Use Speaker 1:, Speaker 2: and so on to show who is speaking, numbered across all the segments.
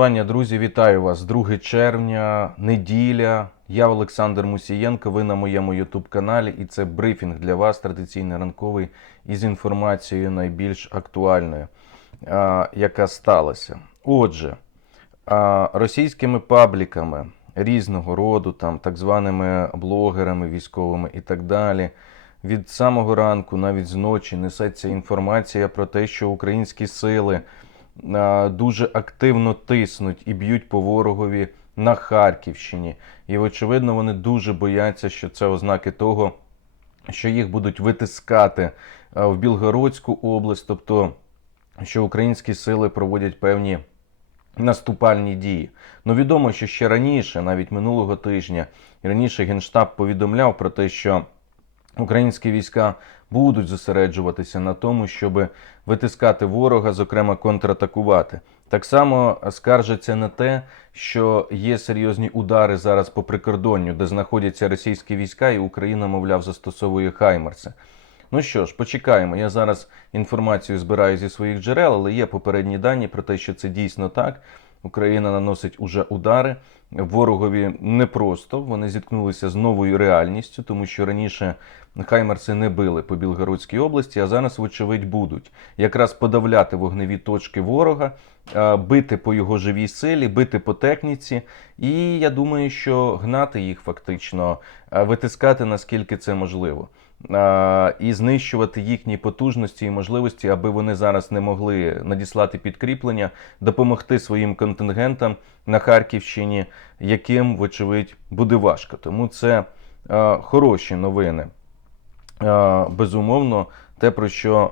Speaker 1: Пані, друзі, вітаю вас. 2 червня, неділя. Я Олександр Мусієнко. Ви на моєму Ютуб каналі, і це брифінг для вас, традиційний ранковий, із інформацією найбільш актуальною, яка сталася. Отже, російськими пабліками різного роду, там так званими блогерами військовими і так далі. Від самого ранку, навіть з ночі, несеться інформація про те, що українські сили дуже активно тиснуть і б'ють по ворогові на Харківщині. І, очевидно, вони дуже бояться, що це ознаки того, що їх будуть витискати в Білгородську область, тобто що українські сили проводять певні наступальні дії. Ну відомо, що ще раніше, навіть минулого тижня, і раніше Генштаб повідомляв про те, що українські війська будуть зосереджуватися на тому, щоб витискати ворога, зокрема контратакувати. Так само скаржаться на те, що є серйозні удари зараз по прикордонню, де знаходяться російські війська, і Україна, мовляв, застосовує хаймерси. Ну що ж, почекаємо. Я зараз інформацію збираю зі своїх джерел, але є попередні дані про те, що це дійсно так. Україна наносить уже удари. Ворогові непросто. Вони зіткнулися з новою реальністю, тому що раніше Хаймерси не били по Білгородській області, а зараз, вочевидь, будуть якраз подавляти вогневі точки ворога, бити по його живій силі, бити по техніці. І я думаю, що гнати їх фактично, витискати наскільки це можливо. І знищувати їхні потужності і можливості, аби вони зараз не могли надіслати підкріплення, допомогти своїм контингентам на Харківщині, яким, вочевидь, буде важко. Тому це хороші новини. Безумовно, те, про що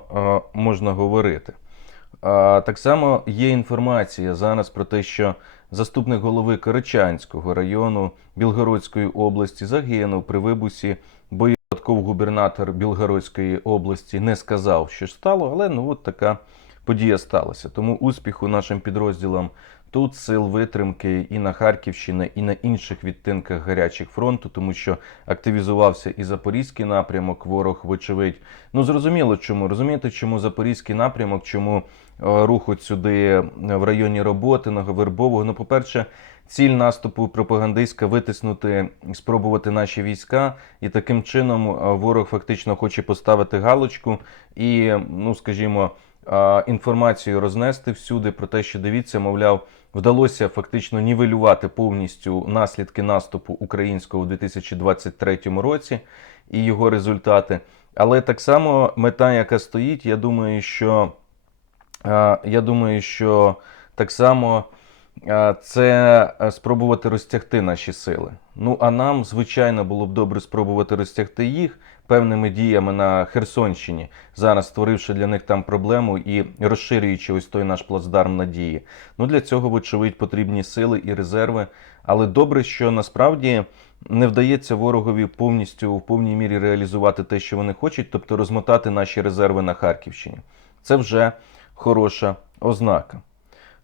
Speaker 1: можна говорити. Так само є інформація зараз про те, що заступник голови Корочанського району Білгородської області загинув при вибусі бої. Губернатор Білгородської області не сказав, що стало, але ну от така подія сталася. Тому успіху нашим підрозділам тут сил витримки і на Харківщині, і на інших відтинках гарячих фронту, тому що активізувався і Запорізький напрямок, ворог, вочевидь. Ну зрозуміло, чому розумієте, чому Запорізький напрямок, чому е, рух от сюди в районі Роботиного, Вербового. Ну, по-перше, Ціль наступу пропагандистська витиснути, спробувати наші війська, і таким чином е, ворог фактично хоче поставити галочку і, ну скажімо, е, інформацію рознести всюди про те, що дивіться, мовляв, вдалося фактично нівелювати повністю наслідки наступу українського у 2023 році і його результати. Але так само мета, яка стоїть, я думаю, що е, я думаю, що так само. Це е, спробувати розтягти наші сили. Ну а нам, звичайно, було б добре спробувати розтягти їх певними діями на Херсонщині, зараз створивши для них там проблему і розширюючи ось той наш плацдарм надії. Ну для цього, вочевидь, потрібні сили і резерви. Але добре, що насправді не вдається ворогові повністю в повній мірі реалізувати те, що вони хочуть, тобто розмотати наші резерви на Харківщині. Це вже хороша ознака.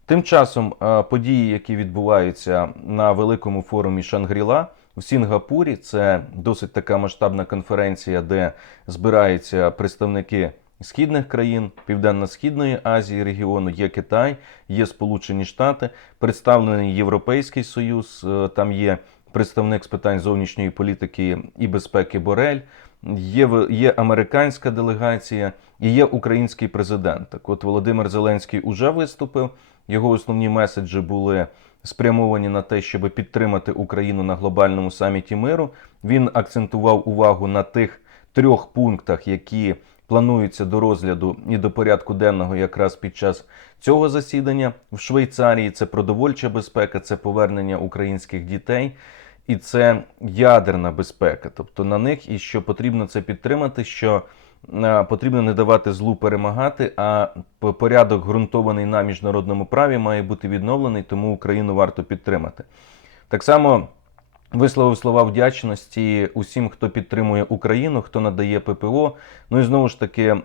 Speaker 1: Тим часом е, події, які відбуваються на великому форумі Шангріла в Сінгапурі, це досить така масштабна конференція, де збираються представники східних країн, Південно-Східної Азії регіону, є Китай, є Сполучені Штати, представлений Європейський Союз, е, там є представник з питань зовнішньої політики і безпеки Борель. Є є американська делегація і є український президент. Так от Володимир Зеленський уже виступив. Його основні меседжі були спрямовані на те, щоб підтримати Україну на глобальному саміті миру. Він акцентував увагу на тих трьох пунктах, які плануються до розгляду і до порядку денного якраз під час цього засідання в Швейцарії. Це продовольча безпека, це повернення українських дітей. І це ядерна безпека, тобто на них і що потрібно це підтримати, що потрібно не давати злу перемагати, а порядок ґрунтований на міжнародному праві має бути відновлений, тому Україну варто підтримати. Так само висловив слова вдячності усім, хто підтримує Україну, хто надає ППО. Ну і знову ж таки, е,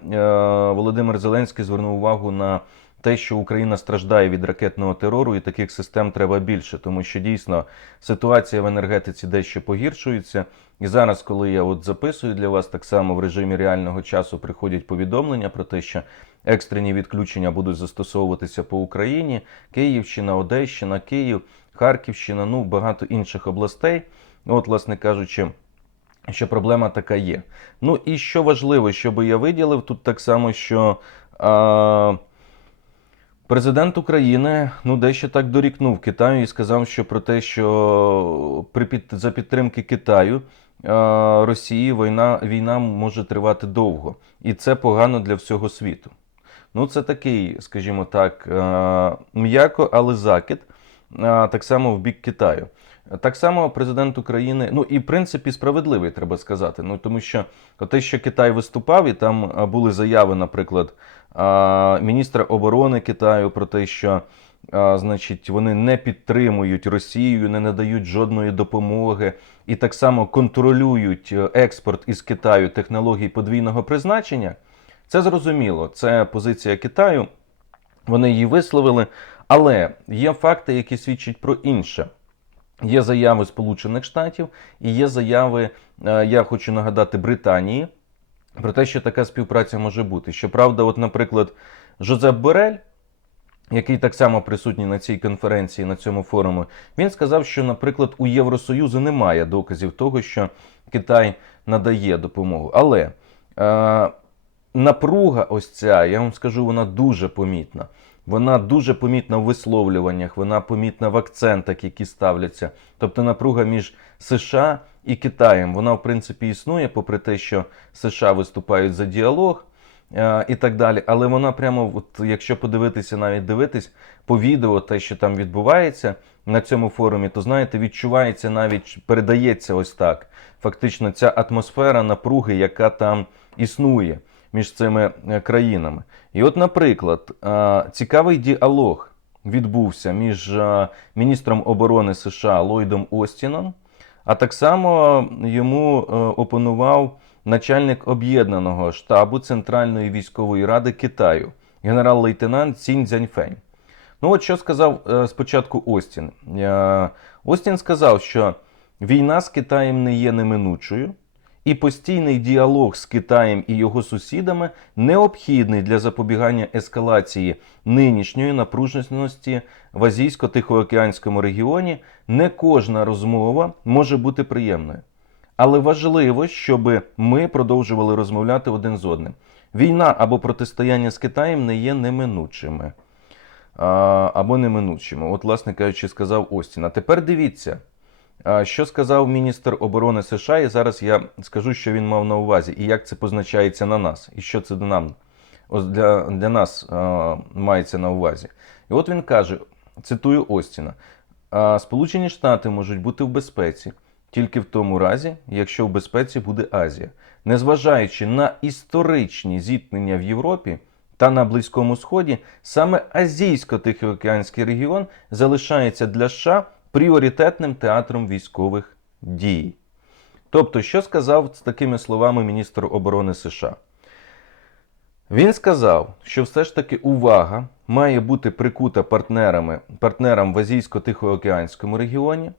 Speaker 1: Володимир Зеленський звернув увагу на те, що Україна страждає від ракетного терору, і таких систем треба більше, тому що дійсно ситуація в енергетиці дещо погіршується. І зараз, коли я от записую для вас так само в режимі реального часу, приходять повідомлення про те, що екстрені відключення будуть застосовуватися по Україні: Київщина, Одещина, Київ, Харківщина, ну багато інших областей. От, власне кажучи, що проблема така є. Ну і що важливо, що би я виділив, тут так само, що. А, Президент України ну дещо так дорікнув Китаю і сказав, що про те, що при під, за підтримки Китаю Росії війна, війна може тривати довго, і це погано для всього світу. Ну, це такий, скажімо так, м'яко, але закид, так само в бік Китаю. Так само президент України, ну і в принципі справедливий, треба сказати. Ну тому що те, що Китай виступав, і там були заяви, наприклад, міністра оборони Китаю про те, що значить вони не підтримують Росію, не надають жодної допомоги, і так само контролюють е, експорт із Китаю технологій подвійного призначення. Це зрозуміло, це позиція Китаю. Вони її висловили, але є факти, які свідчать про інше. Є заяви Сполучених Штатів і є заяви, е, я хочу нагадати, Британії про те, що така співпраця може бути. Щоправда, от, наприклад, Жозеп Борель, який так само присутній на цій конференції, на цьому форумі, він сказав, що, наприклад, у Євросоюзу немає доказів того, що Китай надає допомогу. Але е, напруга, ось ця, я вам скажу, вона дуже помітна. Вона дуже помітна в висловлюваннях, вона помітна в акцентах, які ставляться. Тобто напруга між США і Китаєм, вона в принципі існує, попри те, що США виступають за діалог е, і так далі. Але вона прямо, от, якщо подивитися, навіть дивитись по відео, те, що там відбувається на цьому форумі, то знаєте, відчувається навіть передається ось так. Фактично, ця атмосфера напруги, яка там існує між цими е, країнами. І от, наприклад, е, цікавий діалог відбувся між е, міністром оборони США Ллойдом Остіном, а так само йому опонував начальник об'єднаного штабу Центральної військової ради Китаю, генерал-лейтенант Цінь Цзяньфень. Ну, от що сказав спочатку Остін. Остін сказав, що війна з Китаєм не є неминучою. І постійний діалог з Китаєм і його сусідами необхідний для запобігання ескалації нинішньої напруженості в Азійсько-Тихоокеанському регіоні. Не кожна розмова може бути приємною. Але важливо, щоб ми продовжували розмовляти один з одним. Війна або протистояння з Китаєм не є неминучими. Або неминучими. От, власне кажучи, сказав Остін. А тепер дивіться. Що сказав міністр оборони США, і зараз я скажу, що він мав на увазі, і як це позначається на нас, і що це нам для, для нас а, мається на увазі. І от він каже: цитую Остіна: Сполучені Штати можуть бути в безпеці тільки в тому разі, якщо в безпеці буде Азія, незважаючи на історичні зіткнення в Європі. Та на Близькому Сході саме Азійсько-Тихоокеанський регіон залишається для США пріоритетним театром військових дій. Тобто, що сказав з такими словами міністр оборони США? Він сказав, що все ж таки увага має бути прикута партнерами, партнерам в Азійсько-Тихоокеанському регіоні,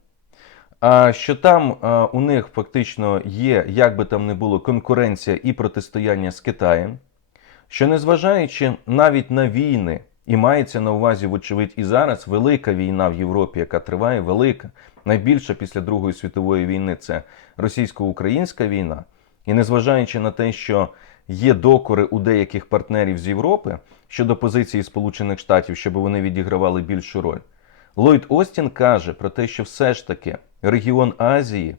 Speaker 1: а що там а, у них фактично є, як би там не було, конкуренція і протистояння з Китаєм, що незважаючи навіть на війни, і мається на увазі, вочевидь, і зараз велика війна в Європі, яка триває, велика. Найбільша після Другої світової війни це російсько-українська війна. І незважаючи на те, що є докори у деяких партнерів з Європи щодо позиції Сполучених Штатів, щоб вони відігравали більшу роль, Ллойд Остін каже про те, що все ж таки регіон Азії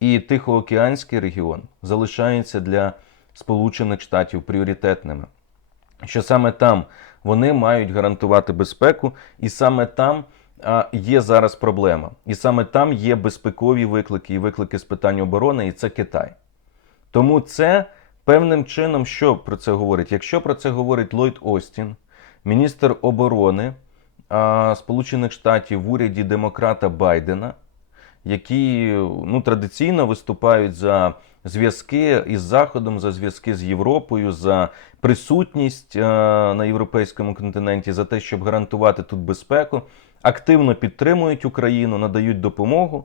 Speaker 1: і Тихоокеанський регіон залишаються для Сполучених Штатів пріоритетними. Що саме там вони мають гарантувати безпеку, і саме там є зараз проблема. І саме там є безпекові виклики і виклики з питань оборони, і це Китай. Тому це певним чином, що про це говорить? Якщо про це говорить Ллойд Остін, міністр оборони а, Сполучених Штатів в уряді демократа Байдена, які ну, традиційно виступають за зв'язки із Заходом, за зв'язки з Європою, за присутність е, на європейському континенті, за те, щоб гарантувати тут безпеку, активно підтримують Україну, надають допомогу.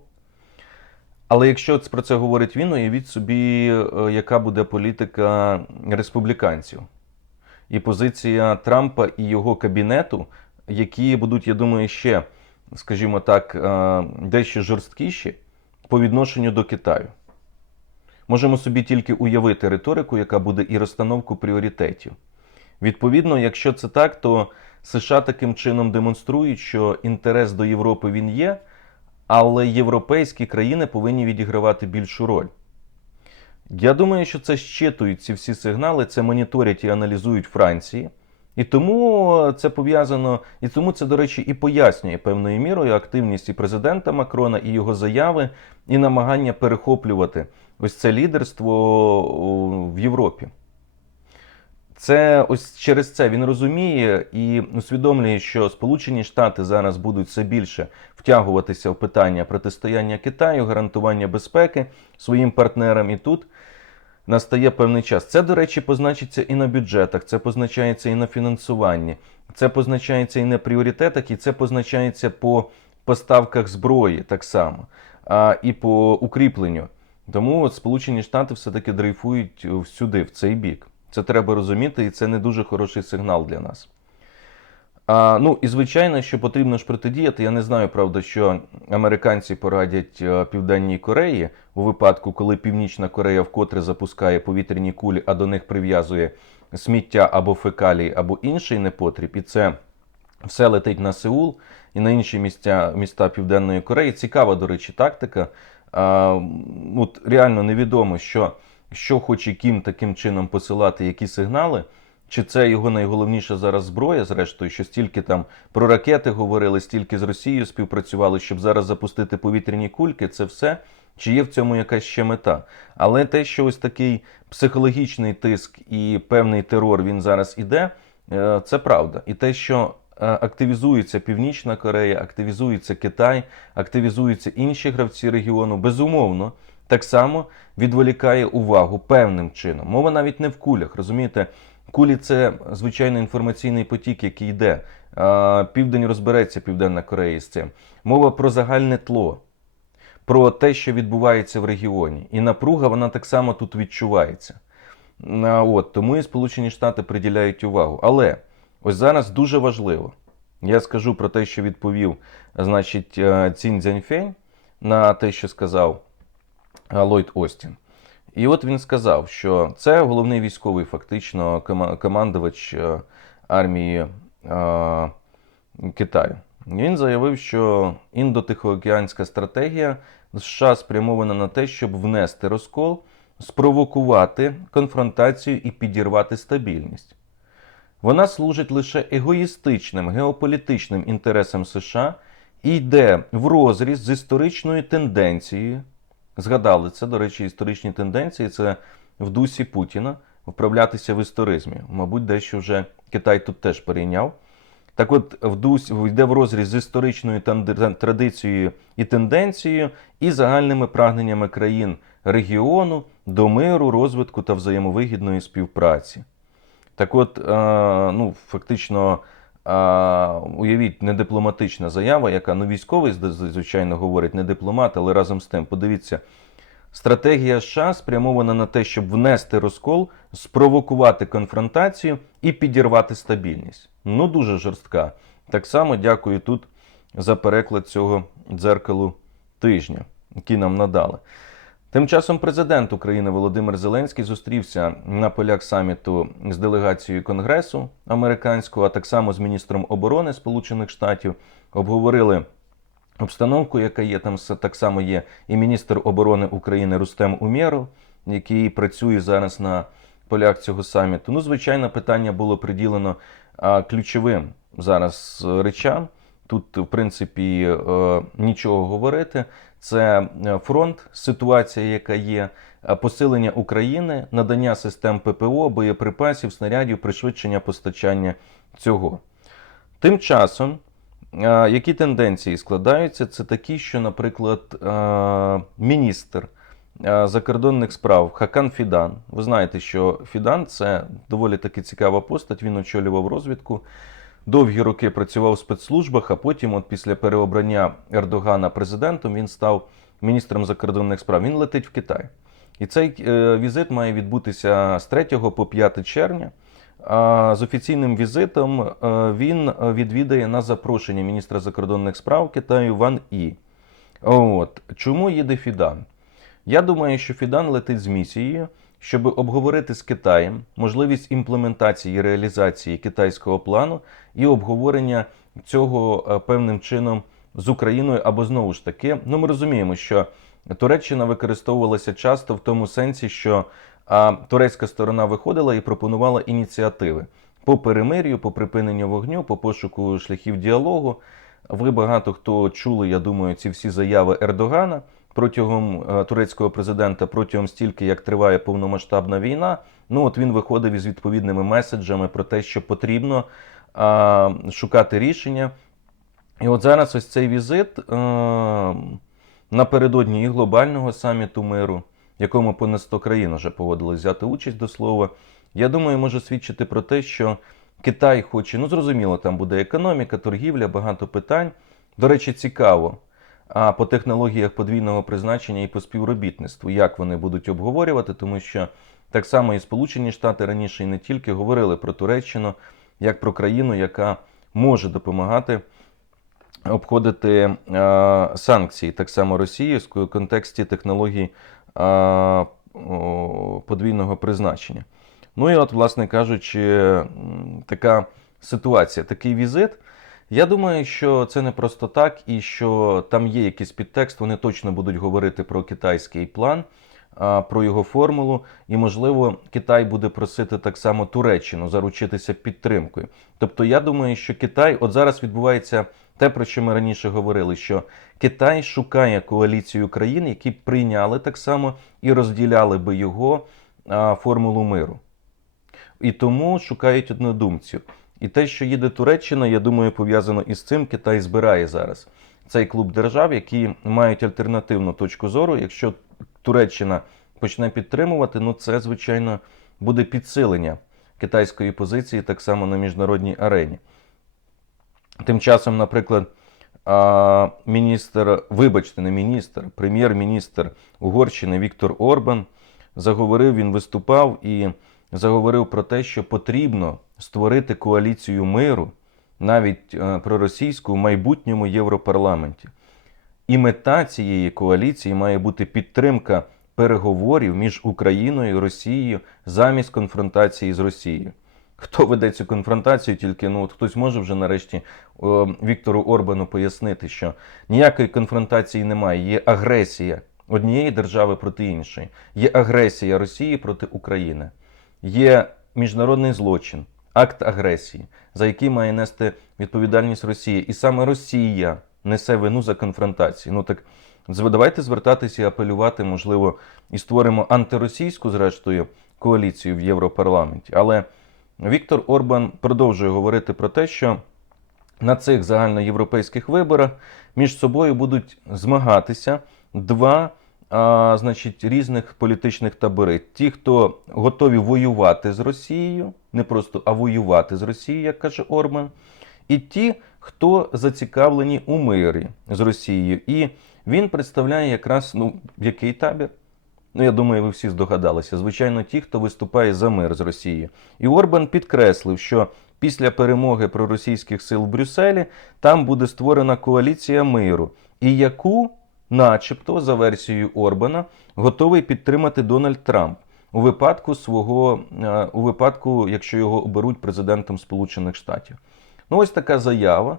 Speaker 1: Але якщо про це говорить він, уявіть собі, е, яка буде політика республіканців. і позиція Трампа і його кабінету, які будуть, я думаю, ще, скажімо так, е, дещо жорсткіші по відношенню до Китаю. Можемо собі тільки уявити риторику, яка буде і розстановку пріоритетів. Відповідно, якщо це так, то США таким чином демонструють, що інтерес до Європи він є, але європейські країни повинні відігравати більшу роль. Я думаю, що це щитують ці всі сигнали, це моніторять і аналізують Франції. І тому це пов'язано, і тому це, до речі, і пояснює певною мірою активність і президента Макрона, і його заяви, і намагання перехоплювати ось це лідерство в Європі. Це ось через це він розуміє і усвідомлює, що Сполучені Штати зараз будуть все більше втягуватися в питання протистояння Китаю, гарантування безпеки своїм партнерам. І тут настає певний час. Це, до речі, позначиться і на бюджетах, це позначається і на фінансуванні, це позначається і на пріоритетах, і це позначається по поставках зброї так само, а, і по укріпленню. Тому Сполучені Штати все-таки дрейфують всюди, в цей бік. Це треба розуміти, і це не дуже хороший сигнал для нас. А, ну і звичайно, що потрібно ж протидіяти. Я не знаю, правда, що американці порадять е, Південній Кореї у випадку, коли Північна Корея вкотре запускає повітряні кулі, а до них прив'язує сміття або фекалії, або інший непотріб. І це все летить на Сеул і на інші місця, міста Південної Кореї. Цікава, до речі, тактика. А, от реально невідомо, що, що хоче Кім таким чином посилати, які сигнали. Чи це його найголовніша зараз зброя, зрештою, що стільки там про ракети говорили, стільки з Росією співпрацювали, щоб зараз запустити повітряні кульки, це все. Чи є в цьому якась ще мета? Але те, що ось такий психологічний тиск і певний терор він зараз іде, е, це правда. І те, що е, активізується Північна Корея, активізується Китай, активізуються інші гравці регіону, безумовно, так само відволікає увагу певним чином. Мова навіть не в кулях, розумієте? Кулі це звичайно інформаційний потік, який йде. Південь розбереться Південна Корея з цим. Мова про загальне тло, про те, що відбувається в регіоні. І напруга вона так само тут відчувається. От, Тому і Сполучені Штати приділяють увагу. Але ось зараз дуже важливо. Я скажу про те, що відповів значить, е, Цін Цзяньфень на те, що сказав е, Ллойд Остін. І от він сказав, що це головний військовий, фактично, командувач е, армії е, Китаю. Він заявив, що індотихоокеанська стратегія США спрямована на те, щоб внести розкол, спровокувати конфронтацію і підірвати стабільність. Вона служить лише егоїстичним геополітичним інтересам США і йде в розріз з історичною тенденцією. Згадали це, до речі, історичні тенденції це в дусі Путіна вправлятися в історизмі. Мабуть, дещо вже Китай тут теж перейняв. Так от, в дусі йде в розріз з історичною традицією і тенденцією, і загальними прагненнями країн регіону до миру, розвитку та взаємовигідної співпраці. Так от, е, ну, фактично, е, уявіть, недипломатична заява, яка ну, військовий, звичайно, говорить, не дипломат, але разом з тим, подивіться, стратегія США спрямована на те, щоб внести розкол, спровокувати конфронтацію і підірвати стабільність. Ну, дуже жорстка. Так само дякую тут за переклад цього дзеркалу тижня, який нам надали. Тим часом президент України Володимир Зеленський зустрівся на полях саміту з делегацією Конгресу американського, а так само з міністром оборони Сполучених Штатів. Обговорили обстановку, яка є там. Так само є і міністр оборони України Рустем Умєров, який працює зараз на полях цього саміту. Ну, звичайно, питання було приділено ключовим зараз е, речам. Тут, в принципі, е, нічого говорити. Це е, фронт, ситуація, яка є, е, посилення України, надання систем ППО, боєприпасів, снарядів, пришвидшення постачання цього. Тим часом, які тенденції складаються, це такі, що, наприклад, міністр закордонних справ Хакан Фідан. Ви знаєте, що Фідан це доволі таки цікава постать. Він очолював розвідку. Довгі роки працював в спецслужбах, а потім, от після переобрання Ердогана президентом, він став міністром закордонних справ. Він летить в Китай. І цей е, візит має відбутися з 3 по 5 червня. а, з офіційним візитом е, він е, відвідає на запрошення міністра закордонних справ Китаю Ван І. От чому їде Фідан? Я думаю, що Фідан летить з місією, щоб обговорити з Китаєм можливість імплементації і реалізації китайського плану і обговорення цього е, певним чином з Україною або знову ж таки. Ну, ми розуміємо, що Туреччина використовувалася часто в тому сенсі, що а, турецька сторона виходила і пропонувала ініціативи по перемир'ю, по припиненню вогню, по пошуку шляхів діалогу. Ви багато хто чули, я думаю, ці всі заяви Ердогана протягом е, турецького президента, протягом стільки, як триває повномасштабна війна. Ну от він виходив із відповідними меседжами про те, що потрібно а, шукати рішення. І от зараз ось цей візит е, напередодні і глобального саміту миру, якому понад 100 країн вже погодились взяти участь до слова. Я думаю, може свідчити про те, що Китай хоче, ну зрозуміло, там буде економіка, торгівля, багато питань. До речі, цікаво. А по технологіях подвійного призначення і по співробітництву, як вони будуть обговорювати, тому що так само і Сполучені Штати раніше і не тільки говорили про Туреччину як про країну, яка може допомагати обходити е, санкції, так само Росії в контексті технологій е, о, подвійного призначення. Ну і от, власне кажучи, така ситуація, такий візит. Я думаю, що це не просто так, і що там є якийсь підтекст. Вони точно будуть говорити про китайський план, про його формулу, і, можливо, Китай буде просити так само Туреччину заручитися підтримкою. Тобто, я думаю, що Китай, от зараз відбувається те, про що ми раніше говорили, що Китай шукає коаліцію країн, які прийняли так само і розділяли би його формулу миру. І тому шукають однодумців. І те, що їде Туреччина, я думаю, пов'язано із цим. Китай збирає зараз цей клуб держав, які мають альтернативну точку зору. Якщо Туреччина почне підтримувати, ну це звичайно буде підсилення китайської позиції так само на міжнародній арені. Тим часом, наприклад, міністр, вибачте, не міністр, прем'єр-міністр Угорщини Віктор Орбан заговорив, він виступав і заговорив про те, що потрібно створити коаліцію миру, навіть е, проросійську в майбутньому Європарламенті. І мета цієї коаліції має бути підтримка переговорів між Україною і Росією замість конфронтації з Росією. Хто веде цю конфронтацію, тільки ну от хтось може вже нарешті о, Віктору Орбану пояснити, що ніякої конфронтації немає, є агресія однієї держави проти іншої, є агресія Росії проти України, є міжнародний злочин, акт агресії, за який має нести відповідальність Росія. І саме Росія несе вину за конфронтацію. Ну так давайте звертатися і апелювати, можливо, і створимо антиросійську, зрештою, коаліцію в Європарламенті. Але Віктор Орбан продовжує говорити про те, що на цих загальноєвропейських виборах між собою будуть змагатися два а, значить, різних політичних табори. Ті, хто готові воювати з Росією, не просто а воювати з Росією, як каже Орбан, і ті, хто зацікавлені у мирі з Росією. І він представляє якраз ну, який табір? Ну, я думаю, ви всі здогадалися. Звичайно, ті, хто виступає за мир з Росією. І Орбан підкреслив, що після перемоги проросійських сил в Брюсселі там буде створена коаліція миру, і яку, начебто, за версією Орбана, готовий підтримати Дональд Трамп у випадку свого, е, у випадку, якщо його оберуть президентом Сполучених Штатів. Ну, ось така заява.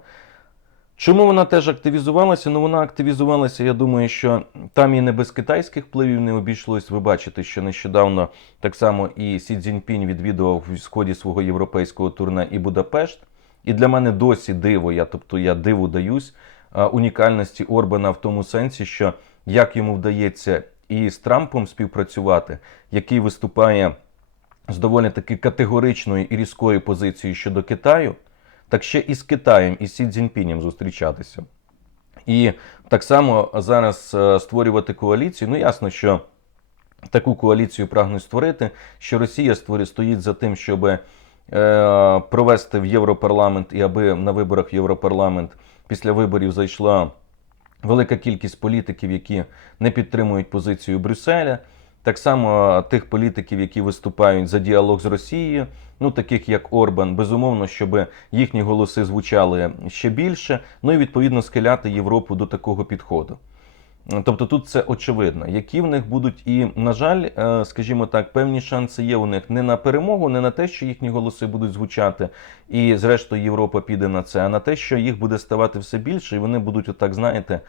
Speaker 1: Чому вона теж активізувалася? Ну, вона активізувалася, я думаю, що там і не без китайських впливів не обійшлось. Ви бачите, що нещодавно так само і Сі Цзіньпінь відвідував в сході свого європейського турне і Будапешт. І для мене досі диво, я, тобто я диву даюсь унікальності Орбана в тому сенсі, що як йому вдається і з Трампом співпрацювати, який виступає з доволі таки категоричною і різкою позицією щодо Китаю, так ще і з Китаєм, і з Сі Цзіньпінем зустрічатися. І так само зараз е, створювати коаліцію. Ну, ясно, що таку коаліцію прагнуть створити, що Росія створює, стоїть за тим, щоб е, провести в Європарламент і аби на виборах в Європарламент після виборів зайшла велика кількість політиків, які не підтримують позицію Брюсселя. Так само тих політиків, які виступають за діалог з Росією, ну таких як Орбан, безумовно, щоб їхні голоси звучали ще більше, ну і відповідно схиляти Європу до такого підходу. Тобто тут це очевидно. Які в них будуть, і, на жаль, е, скажімо так, певні шанси є у них не на перемогу, не на те, що їхні голоси будуть звучати, і зрештою Європа піде на це, а на те, що їх буде ставати все більше, і вони будуть, отак, знаєте,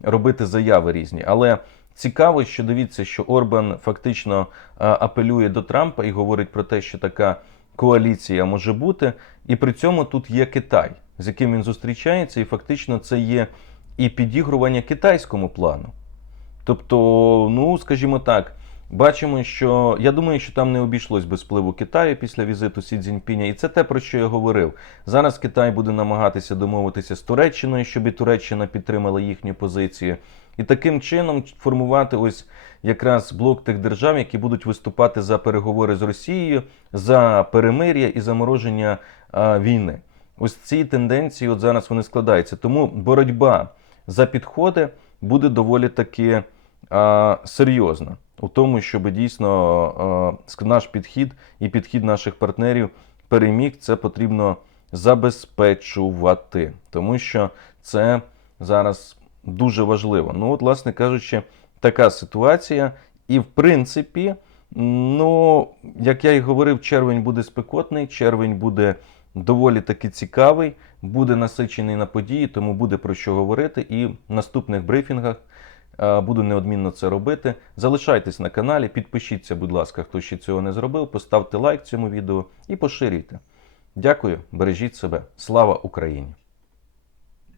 Speaker 1: робити заяви різні. Але цікаво, що дивіться, що Орбан фактично е, апелює до Трампа і говорить про те, що така коаліція може бути, і при цьому тут є Китай, з яким він зустрічається, і фактично це є і підігрування китайському плану. Тобто, ну скажімо так, бачимо, що я думаю, що там не обійшлось без впливу Китаю після візиту Сі Цзіньпіня, і це те, про що я говорив. Зараз Китай буде намагатися домовитися з Туреччиною, щоб і Туреччина підтримала їхню позицію, і таким чином формувати ось якраз блок тих держав, які будуть виступати за переговори з Росією, за перемир'я і замороження а, війни. Ось ці тенденції от зараз вони складаються. Тому боротьба за підходи буде доволі таки а, серйозна у тому, щоб дійсно а, наш підхід і підхід наших партнерів переміг. Це потрібно забезпечувати, тому що це зараз дуже важливо. Ну, от, власне кажучи, така ситуація, і в принципі. Ну, як я і говорив, червень буде спекотний, червень буде доволі таки цікавий, буде насичений на події, тому буде про що говорити. І в наступних брифінгах е, буду неодмінно це робити. Залишайтесь на каналі, підпишіться, будь ласка, хто ще цього не зробив, поставте лайк цьому відео і поширюйте. Дякую, бережіть себе. Слава Україні!